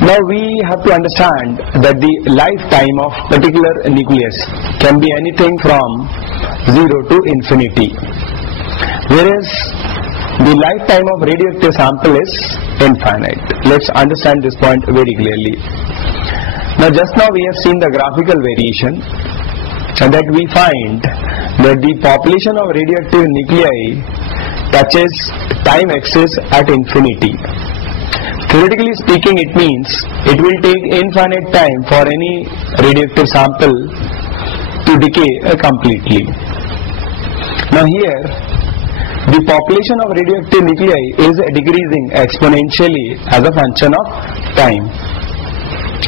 Now we have to understand that the lifetime of particular nucleus can be anything from 0 to infinity, whereas the lifetime of radioactive sample is infinite. Let's understand this point very clearly. Now just now we have seen the graphical variation, and that we find that the population of radioactive nuclei touches time axis at infinity. Theoretically speaking, it means it will take infinite time for any radioactive sample to decay completely. Now here, the population of radioactive nuclei is decreasing exponentially as a function of time.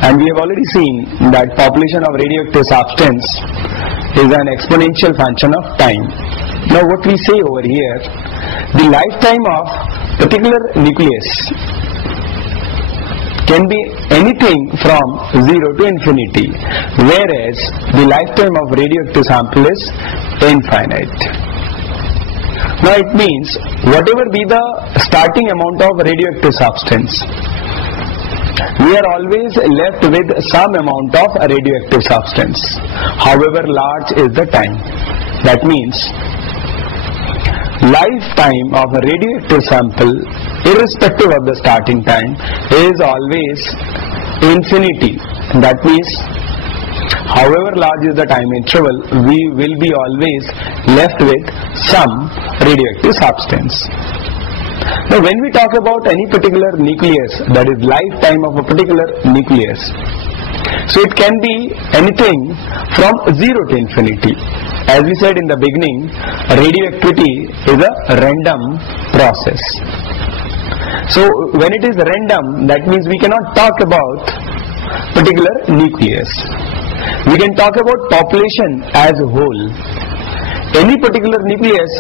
And we have already seen that population of radioactive substance is an exponential function of time. Now what we say over here, the lifetime of particular nucleus can be anything from 0 to infinity, whereas the lifetime of radioactive sample is infinite. Now it means whatever be the starting amount of radioactive substance, we are always left with some amount of radioactive substance, however large is the time. That means lifetime of a radioactive sample, irrespective of the starting time, is always infinity. That means however large is the time interval, we will be always left with some radioactive substance. Now when we talk about any particular nucleus, that is lifetime of a particular nucleus, so it can be anything from 0 to infinity. As we said in the beginning, radioactivity is a random process. So when it is random, that means we cannot talk about particular nucleus. We can talk about population as a whole. Any particular nucleus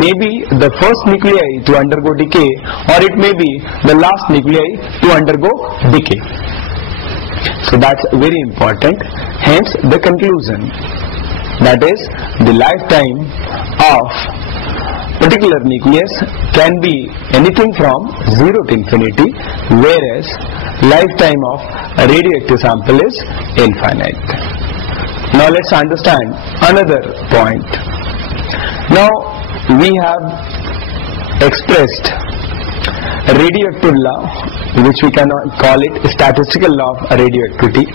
may be the first nuclei to undergo decay, or it may be the last nuclei to undergo decay. So that's very important. Hence the conclusion, that is the lifetime of particular nucleus can be anything from 0 to infinity, whereas lifetime of a radioactive sample is infinite. Now let's understand another point. Now we have expressed radioactive law, which we can call it statistical law of radioactivity,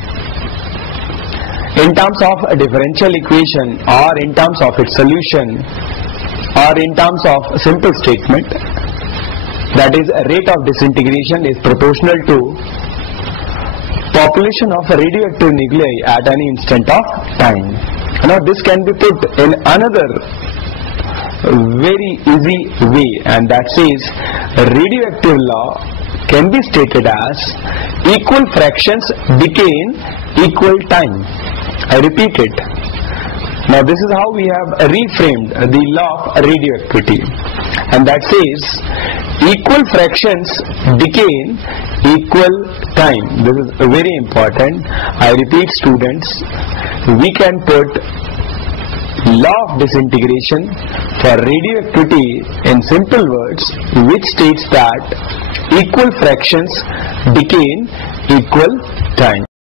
in terms of a differential equation, or in terms of its solution, or in terms of simple statement, that is a rate of disintegration is proportional to population of a radioactive nuclei at any instant of time. Now this can be put in another very easy way, and that says radioactive law can be stated as equal fractions decay in equal time. I repeat it. Now this is how we have reframed the law of radioactivity, and that says equal fractions decay in equal time. This is very important. I repeat, students, we can put law of disintegration for radioactivity in simple words, which states that equal fractions decay in equal time.